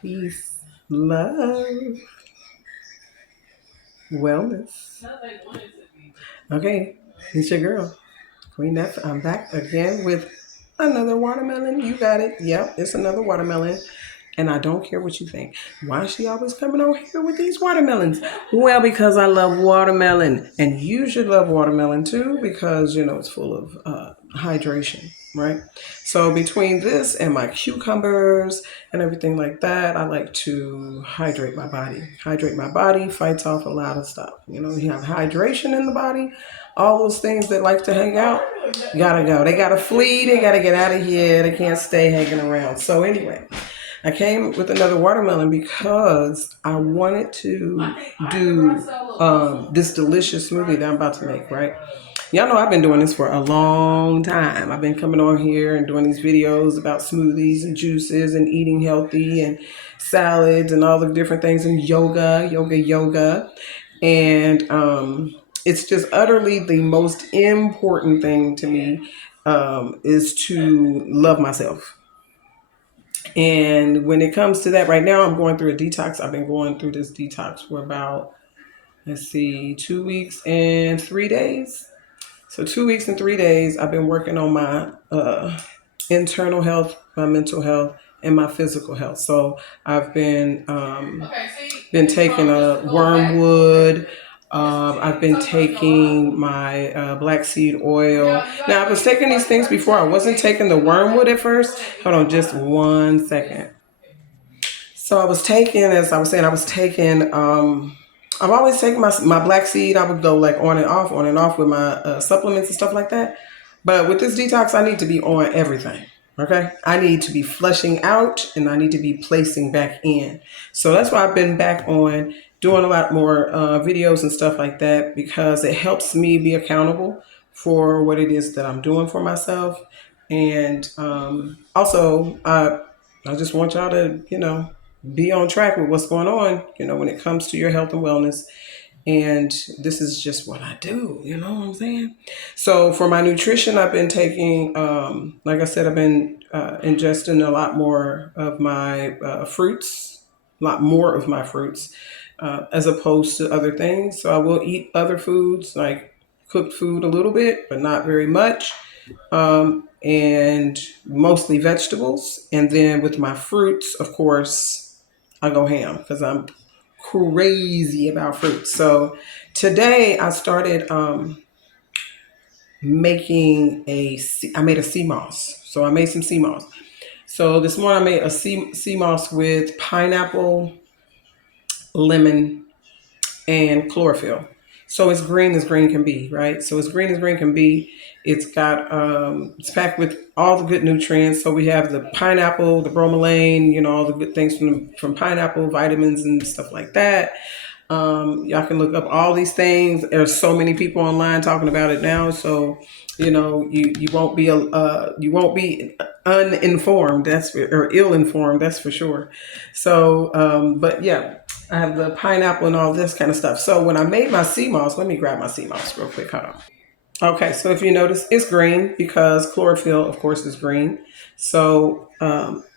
Peace, love, wellness. Okay, it's your girl, Queen F. I'm back again with another watermelon. You got it. Yep, it's another watermelon. And I don't care what you think. Why is she always coming over here with these watermelons? Well, because I love watermelon. And you should love watermelon too because, it's full of hydration, right? So between this and my cucumbers and everything like that, I like to hydrate my body. Hydrate my body fights off a lot of stuff. You have hydration in the body. All those things that like to hang out, gotta go. They gotta flee. They gotta get out of here. They can't stay hanging around. So anyway, I came with another watermelon because I wanted to do this delicious smoothie that I'm about to make, right? Y'all know I've been doing this for a long time. I've been coming on here and doing these videos about smoothies and juices and eating healthy and salads and all the different things and yoga. And it's just utterly the most important thing to me is to love myself. And when it comes to that, right now I'm going through a detox. I've been going through this detox for about, 2 weeks and 3 days. So 2 weeks and 3 days, I've been working on my internal health, my mental health, and my physical health. So I've been taking a wormwood. I've been taking my black seed oil. Now, I was taking these things before. I wasn't taking the wormwood at first. Hold on just 1 second. So I was taking, as I was saying, I've always taken my black seed. I would go like on and off with my supplements and stuff like that. But with this detox, I need to be on everything. Okay. I need to be flushing out and I need to be placing back in. So that's why I've been back on doing a lot more videos and stuff like that because it helps me be accountable for what it is that I'm doing for myself. And also, I just want y'all to, be on track with what's going on, when it comes to your health and wellness. And this is just what I do, you know what I'm saying? So for my nutrition, I've been taking, like I said, I've been ingesting a lot more of my fruits, as opposed to other things. So I will eat other foods, like cooked food a little bit, but not very much. And mostly vegetables. And then with my fruits, of course, I go ham because I'm crazy about fruits. So today I started I made a sea moss. So I made some sea moss. So this morning I made a sea moss with pineapple, lemon, and chlorophyll. So it's green as green can be, right? So it's green as green can be. It's packed with all the good nutrients. So we have the pineapple, the bromelain, all the good things from pineapple, vitamins and stuff like that. Y'all can look up all these things. There's so many people online talking about it now. So, you won't be uninformed. Or ill informed. That's for sure. So, but yeah, I have the pineapple and all this kind of stuff. So when I made my sea moss, let me grab my sea moss real quick. Hold on. Okay, so if you notice, it's green because chlorophyll, of course, is green. So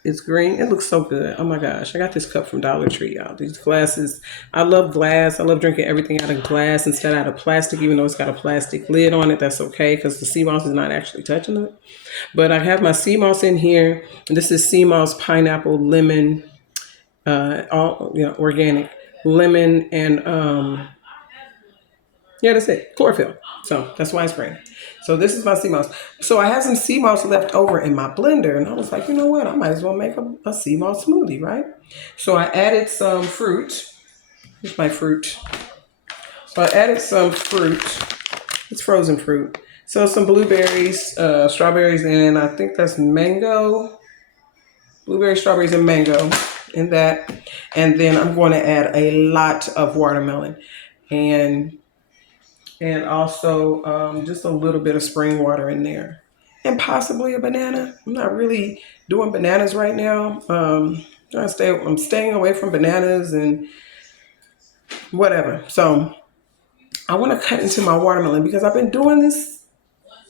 it's green. It looks so good. Oh my gosh, I got this cup from Dollar Tree, y'all. These glasses. I love glass. I love drinking everything out of glass instead of out of plastic, even though it's got a plastic lid on it. That's okay because the sea moss is not actually touching it. But I have my sea moss in here. This is sea moss, pineapple, lemon, all organic lemon and yeah, that's it. Chlorophyll. So that's why it's green. So this is my sea moss. So I had some sea moss left over in my blender, and I was like, you know what? I might as well make a sea moss smoothie, right? So I added some fruit. Here's my fruit. So I added some fruit. It's frozen fruit. So some blueberries, strawberries, and I think that's mango. Blueberries, strawberries, and mango in that. And then I'm going to add a lot of watermelon. And also just a little bit of spring water in there, and possibly a banana. I'm not really doing bananas right now. I'm staying away from bananas and whatever. So I want to cut into my watermelon because I've been doing this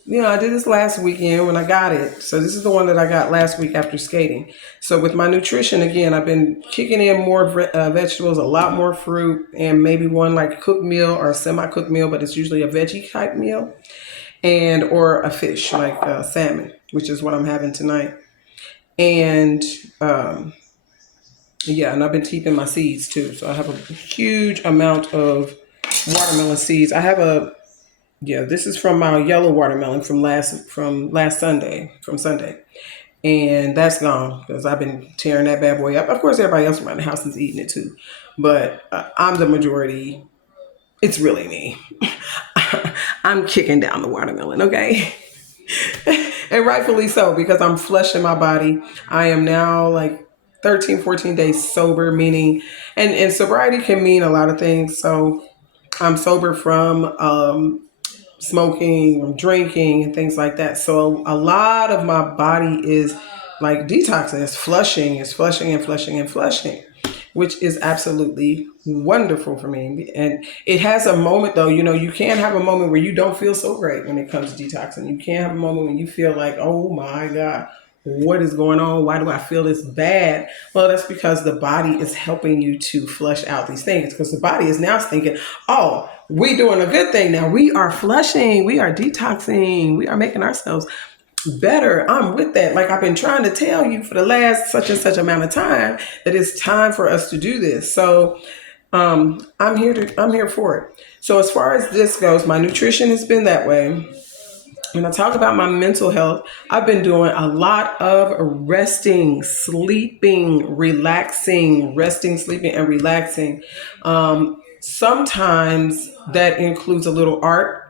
I did this last weekend when I got it. So this is the one that I got last week after skating. So with my nutrition, again, I've been kicking in more vegetables, a lot more fruit, and maybe one like cooked meal or a semi-cooked meal, but it's usually a veggie type meal, and or a fish like salmon, which is what I'm having tonight. And um, yeah, and I've been keeping my seeds too. So I have a huge amount of watermelon seeds. I have a Yeah, this is from my yellow watermelon from last Sunday, from Sunday. And that's gone because I've been tearing that bad boy up. Of course, everybody else around the house is eating it too, but I'm the majority. It's really me. I'm kicking down the watermelon, okay? And rightfully so because I'm flushing my body. I am now like 13, 14 days sober, meaning, and sobriety can mean a lot of things. So I'm sober from smoking, drinking, and things like that. So a lot of my body is like detoxing, it's flushing and flushing and flushing, which is absolutely wonderful for me. And it has a moment though, you can have a moment where you don't feel so great when it comes to detoxing. You can have a moment when you feel like, oh my God, what is going on? Why do I feel this bad? Well, that's because the body is helping you to flush out these things because the body is now thinking, oh, we doing a good thing now. We are flushing, we are detoxing, we are making ourselves better. I'm with that. Like I've been trying to tell you for the last such and such amount of time that it's time for us to do this. So I'm here for it. So as far as this goes, my nutrition has been that way. When I talk about my mental health, I've been doing a lot of resting, sleeping, relaxing, resting, sleeping, and relaxing. Sometimes that includes a little art,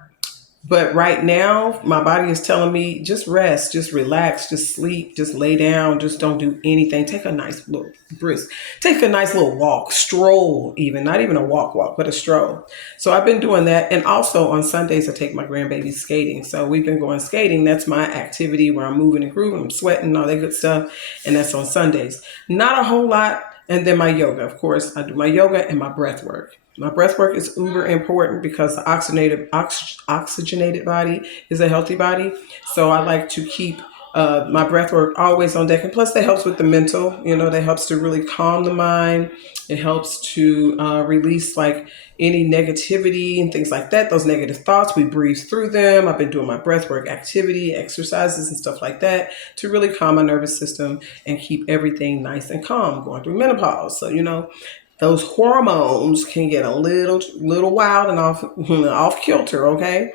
but right now, my body is telling me just rest, just relax, just sleep, just lay down, just don't do anything. Take a nice little brisk, take a nice little walk, stroll, even not even a walk, but a stroll. So I've been doing that. And also on Sundays, I take my grandbaby skating. So we've been going skating. That's my activity where I'm moving and grooving, I'm sweating, all that good stuff. And that's on Sundays. Not a whole lot. And then my yoga, of course, I do my yoga and my breath work. My breath work is uber important because the oxygenated body is a healthy body. So I like to keep my breath work always on deck. And plus, that helps with the mental, that helps to really calm the mind. It helps to release like any negativity and things like that. Those negative thoughts, we breathe through them. I've been doing my breath work activity, exercises, and stuff like that to really calm my nervous system and keep everything nice and calm going through menopause. So, those hormones can get a little wild and off kilter, okay?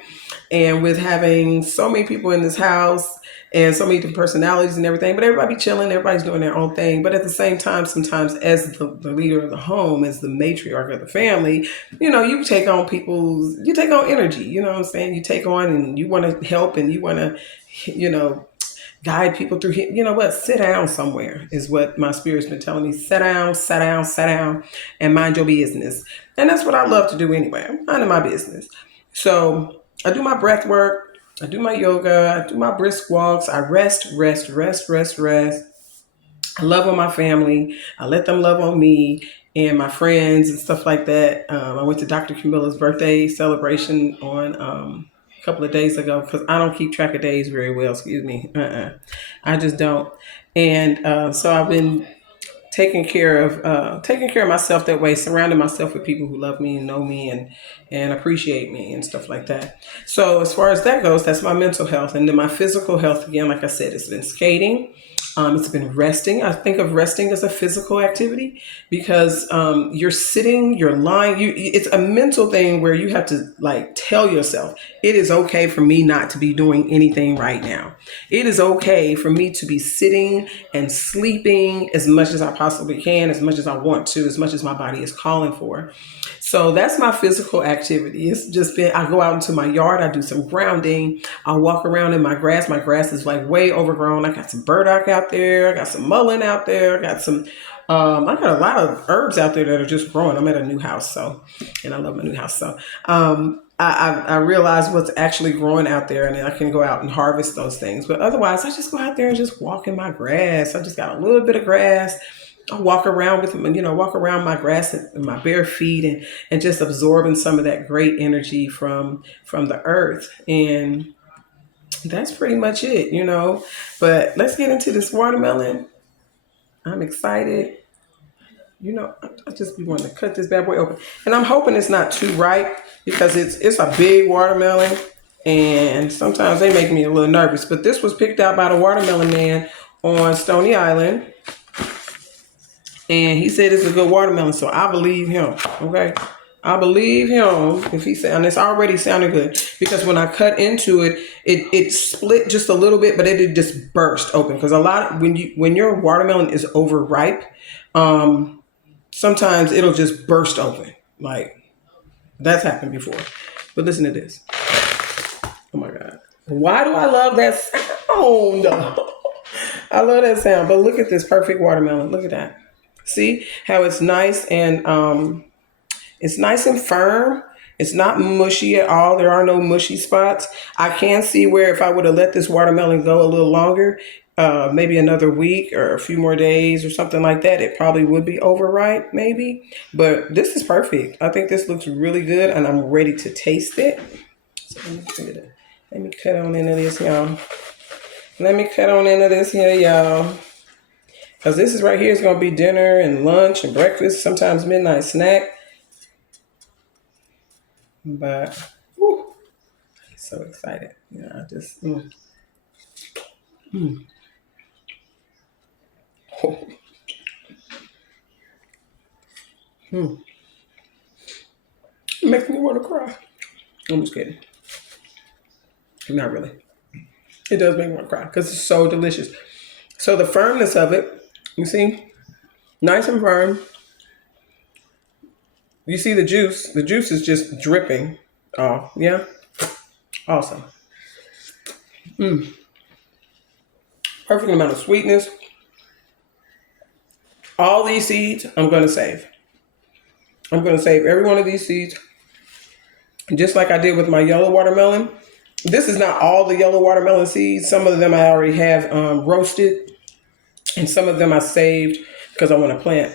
And with having so many people in this house and so many different personalities and everything, but everybody chilling, everybody's doing their own thing. But at the same time, sometimes as the leader of the home, as the matriarch of the family, you take on energy, you know what I'm saying? You take on and you want to help and you want to, you know, guide people through. You know what? Sit down somewhere is what my spirit's been telling me. Sit down, and mind your business. And that's what I love to do anyway. I'm minding my business. So I do my breath work. I do my yoga. I do my brisk walks. I rest. I love on my family. I let them love on me and my friends and stuff like that. I went to Dr. Camilla's birthday celebration on a couple of days ago because I don't keep track of days very well. Excuse me. I just don't. And so I've been taking care of myself that way, surrounding myself with people who love me and know me and appreciate me and stuff like that. So as far as that goes, that's my mental health. And then my physical health, again, like I said, it's been skating. It's been resting. I think of resting as a physical activity because you're sitting, you're lying. It's a mental thing where you have to like tell yourself, it is okay for me not to be doing anything right now. It is okay for me to be sitting and sleeping as much as I possibly can, as much as I want to, as much as my body is calling for. So that's my physical activity. It's just been, I go out into my yard, I do some grounding, I walk around in my grass. My grass is like way overgrown. I got some burdock out there, I got some mullein out there, I got I got a lot of herbs out there that are just growing. I'm at a new house, and I love my new house. So I realize what's actually growing out there, and then I can go out and harvest those things. But otherwise, I just go out there and just walk in my grass. I just got a little bit of grass. I walk around walk around my grass and my bare feet and just absorbing some of that great energy from the earth. And that's pretty much it, you know. But let's get into this watermelon. I'm excited. You know, I just be wanting to cut this bad boy open, and I'm hoping it's not too ripe because it's a big watermelon, and sometimes they make me a little nervous. But this was picked out by the watermelon man on Stony Island, and he said it's a good watermelon, so I believe him. Okay, I believe him if he said, and it's already sounding good because when I cut into it, it split just a little bit, but it did just burst open because a lot of, when your watermelon is overripe, sometimes it'll just burst open. Like that's happened before. But listen to this. Oh my God. Why do I love that sound? I love that sound. But look at this perfect watermelon. Look at that. See how it's nice and firm. It's not mushy at all. There are no mushy spots. I can see where if I would have let this watermelon go a little longer, maybe another week or a few more days or something like that, it probably would be overripe maybe. But this is perfect. I think this looks really good and I'm ready to taste it. So let me cut on into this, y'all. Because this is right here is going to be dinner and lunch and breakfast, sometimes midnight snack. But, whew, I'm so excited. Yeah, I just, Oh. It makes me want to cry. I'm just kidding. Not really. It does make me want to cry because it's so delicious. So the firmness of it, you see, nice and firm. You see the juice. The juice is just dripping. Oh, yeah. Awesome. Perfect amount of sweetness. All these seeds I'm going to save. I'm going to save every one of these seeds. Just like I did with my yellow watermelon. This is not all the yellow watermelon seeds. Some of them I already have roasted. And some of them I saved because I want to plant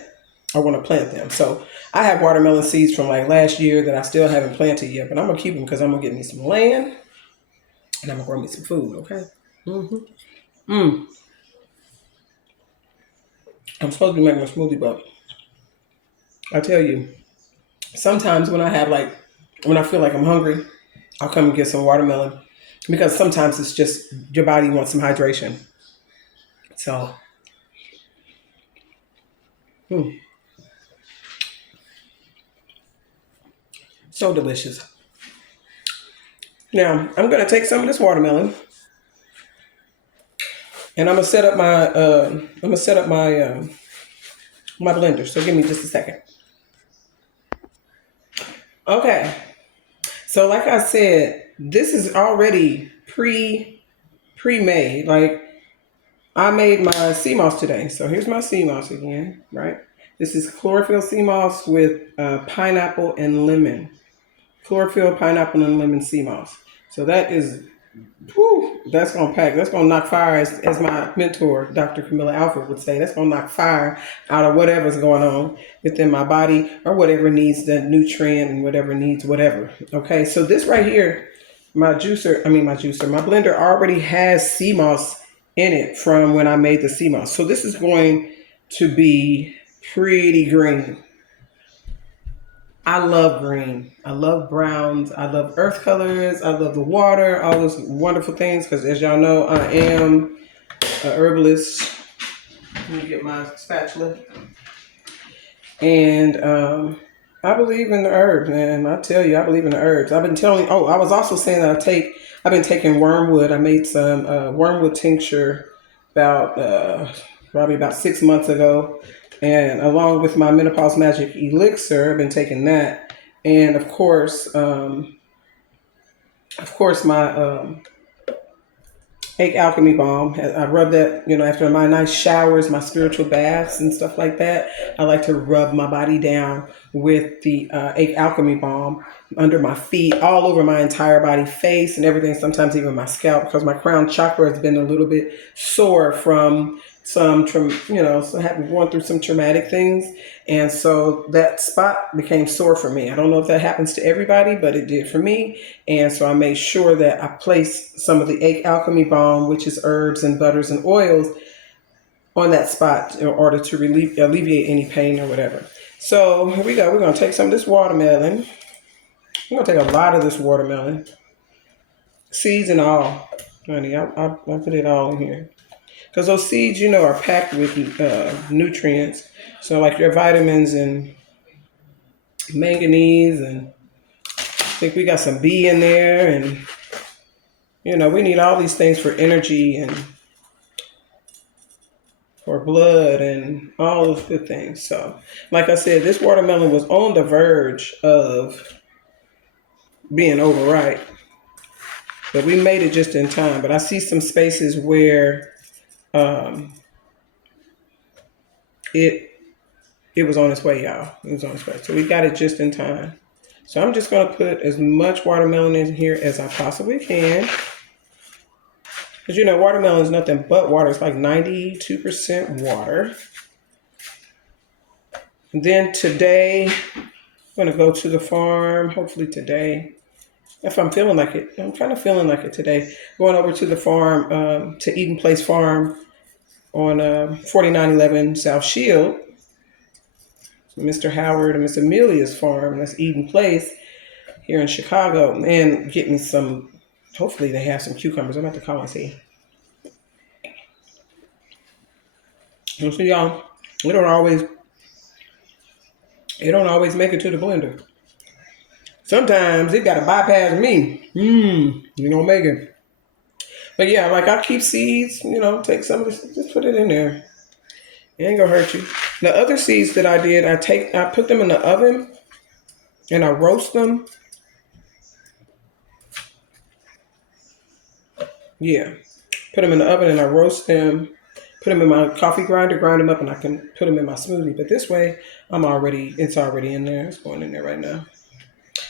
them. So I have watermelon seeds from like last year that I still haven't planted yet. But I'm going to keep them because I'm going to get me some land. And I'm going to grow me some food, okay? I'm supposed to be making a smoothie, but I tell you, sometimes when I feel like I'm hungry, I'll come and get some watermelon because sometimes it's just your body wants some hydration. So, so delicious. Now, I'm going to take some of this watermelon and I'm going to set up my blender. So give me just a second. Okay. So like I said, this is already pre-made. Like I made my sea moss today. So here's my sea moss again, right? This is chlorophyll sea moss with pineapple and lemon. Chlorophyll, pineapple, and lemon sea moss. So that is, that's going to pack. That's going to knock fire, as my mentor, Dr. Camilla Alford, would say. That's going to knock fire out of whatever's going on within my body or whatever needs the nutrient and whatever needs whatever. Okay, so this right here, my blender already has sea moss in it from when I made the sea moss. So this is going to be pretty green. I love green. I love browns. I love earth colors. I love the water, all those wonderful things. Because as y'all know, I am a herbalist. Let me get my spatula. And I believe in the herbs, man. I tell you, I believe in the herbs. I was also saying that I've been taking wormwood. I made some wormwood tincture probably about 6 months ago. And along with my Menopause Magic Elixir, I've been taking that. And of course my egg alchemy balm. I rub that, after my nice showers, my spiritual baths and stuff like that. I like to rub my body down with the egg alchemy balm under my feet, all over my entire body, face and everything, sometimes even my scalp, because my crown chakra has been a little bit sore from so having going through some traumatic things, and so that spot became sore for me. I don't know if that happens to everybody, but it did for me. And so I made sure that I placed some of the alchemy balm, which is herbs and butters and oils, on that spot in order to alleviate any pain or whatever. So here we go. We're going to take some of this watermelon. I'm going to take a lot of this watermelon, seeds and all. Honey, I put it all in here. Because those seeds, are packed with nutrients. So like your vitamins and manganese, and I think we got some B in there. And, we need all these things for energy and for blood and all those good things. So, like I said, this watermelon was on the verge of being overripe. But we made it just in time. But I see some spaces where it was on its way, y'all. It was on its way. So we got it just in time. So I'm just going to put as much watermelon in here as I possibly can. Because, watermelon is nothing but water. It's like 92% water. And then today, I'm going to go to the farm, hopefully today. If I'm feeling like it. I'm kind of feeling like it today. Going over to the farm, to Eden Place Farm on 4911 South Shield. Mr. Howard and Miss Amelia's farm. That's Eden Place here in Chicago. And get me some, hopefully they have some cucumbers. I'm going to have to call and see. You'll see, y'all, it don't always make it to the blender. Sometimes it got to bypass me. You don't make it. But yeah, like I keep seeds, take some of this, just put it in there. It ain't gonna hurt you. The other seeds that I did, I put them in the oven and I roast them. Yeah. Put them in the oven and I roast them. Put them in my coffee grinder, grind them up, and I can put them in my smoothie. But this way, it's already in there. It's going in there right now.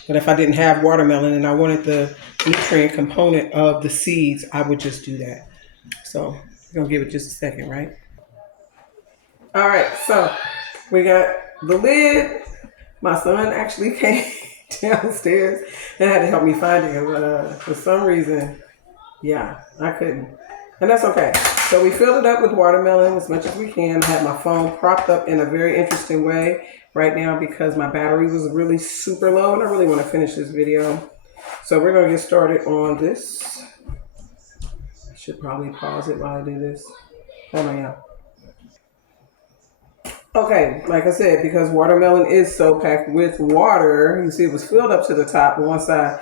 But if I didn't have watermelon and I wanted the nutrient component of the seeds, I would just do that. So we're going to give it just a second, right? All right, so we got the lid. My son actually came downstairs and had to help me find it. But for some reason, I couldn't. And that's okay. So we filled it up with watermelon as much as we can. I had my phone propped up in a very interesting way right now because my battery was really super low and I really want to finish this video. So we're going to get started on this. I should probably pause it while I do this. Hold on, y'all. Okay, like I said, because watermelon is so packed with water, you see it was filled up to the top. But once I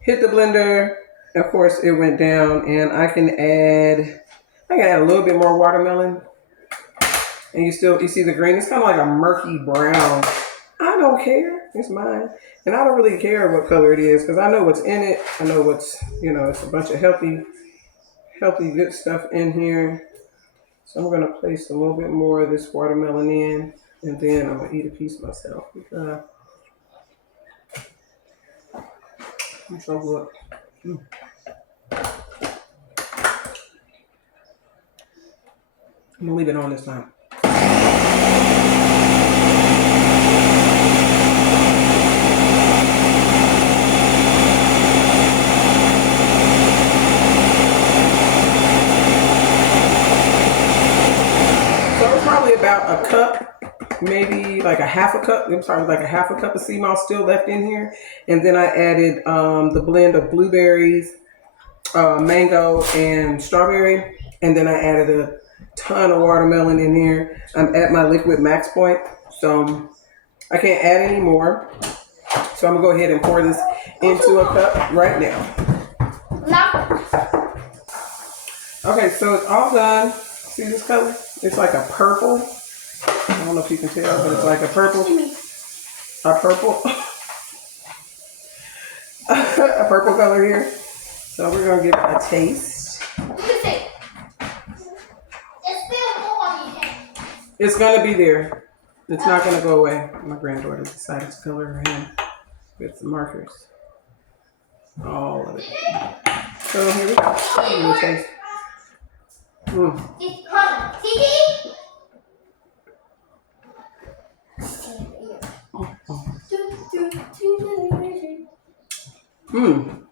hit the blender, of course, it went down, and I can add a little bit more watermelon. And you see the green. It's kind of like a murky brown. I don't care. It's mine. And I don't really care what color it is because I know what's in it. I know what's, it's a bunch of healthy, good stuff in here. So I'm going to place a little bit more of this watermelon in, and then I'm going to eat a piece myself. I'm so good. I'm going to leave it on this time. So it's probably about a cup, maybe like a half a cup. I'm sorry, like a half a cup of sea moss still left in here. And then I added the blend of blueberries, mango, and strawberry. And then I added a ton of watermelon in here. I'm at my liquid max point, so I can't add any more. So I'm gonna go ahead and pour this into a cup right now. Okay, so it's all done. See this color? It's like a purple. I don't know if you can tell, but it's like a purple. A purple color here. So we're gonna give it a taste. It's gonna be there. It's not gonna go away. My granddaughter decided to color her hand with some markers. All of it. So here we go. Give it a taste. Mm. Mm.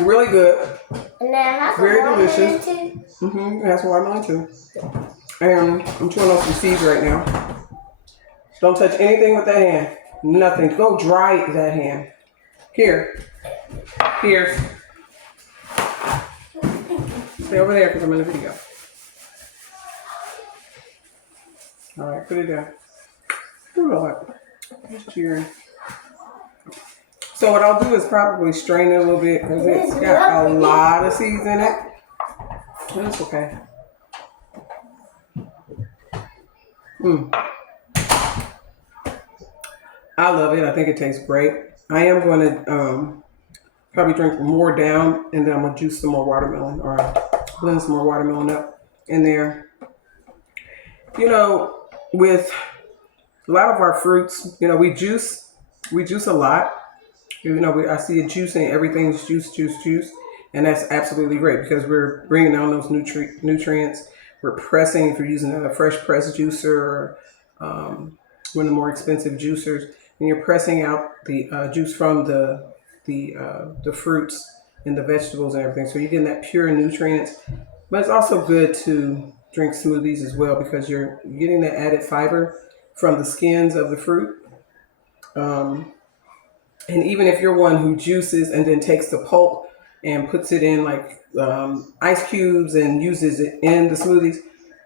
Really good. Very delicious. It has some watermelon too. And I'm chewing on some seeds right now. Don't touch anything with that hand. Nothing. Go dry that hand. Here. Here. Stay over there because I'm in the video. All right, put it down. Ooh, Lord. Just cheering. So what I'll do is probably strain it a little bit because it's got a lot of seeds in it. That's okay. I love it. I think it tastes great. I am going to probably drink more down, and then I'm going to juice some more watermelon or blend some more watermelon up in there. You know, with a lot of our fruits, you know, we juice a lot. You know, I see it juicing, everything's juice, and that's absolutely great because we're bringing down those nutrients. We're pressing, if you're using a fresh press juicer or one of the more expensive juicers, and you're pressing out the juice from the fruits and the vegetables and everything. So you're getting that pure nutrients. But it's also good to drink smoothies as well because you're getting the added fiber from the skins of the fruit. And even if you're one who juices and then takes the pulp and puts it in like ice cubes and uses it in the smoothies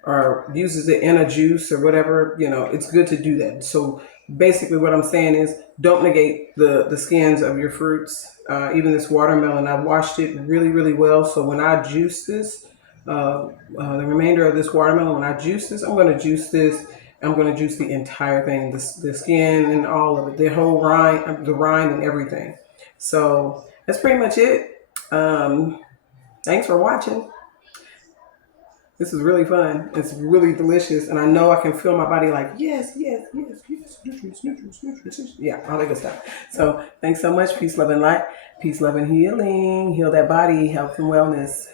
or uses it in a juice or whatever, you know, it's good to do that. So basically what I'm saying is don't negate the skins of your fruits. Even this watermelon, I washed it really, really well. So when I juice this, the remainder of this watermelon, when I juice this, I'm going to juice this. I'm going to juice the entire thing, the skin and all of it, the whole rind, the rind and everything. So that's pretty much it. Thanks for watching. This is really fun. It's really delicious. And I know I can feel my body like, yes, nutrients. Yeah, all that good stuff. So thanks so much. Peace, love, and light. Peace, love, and healing. Heal that body, health, and wellness.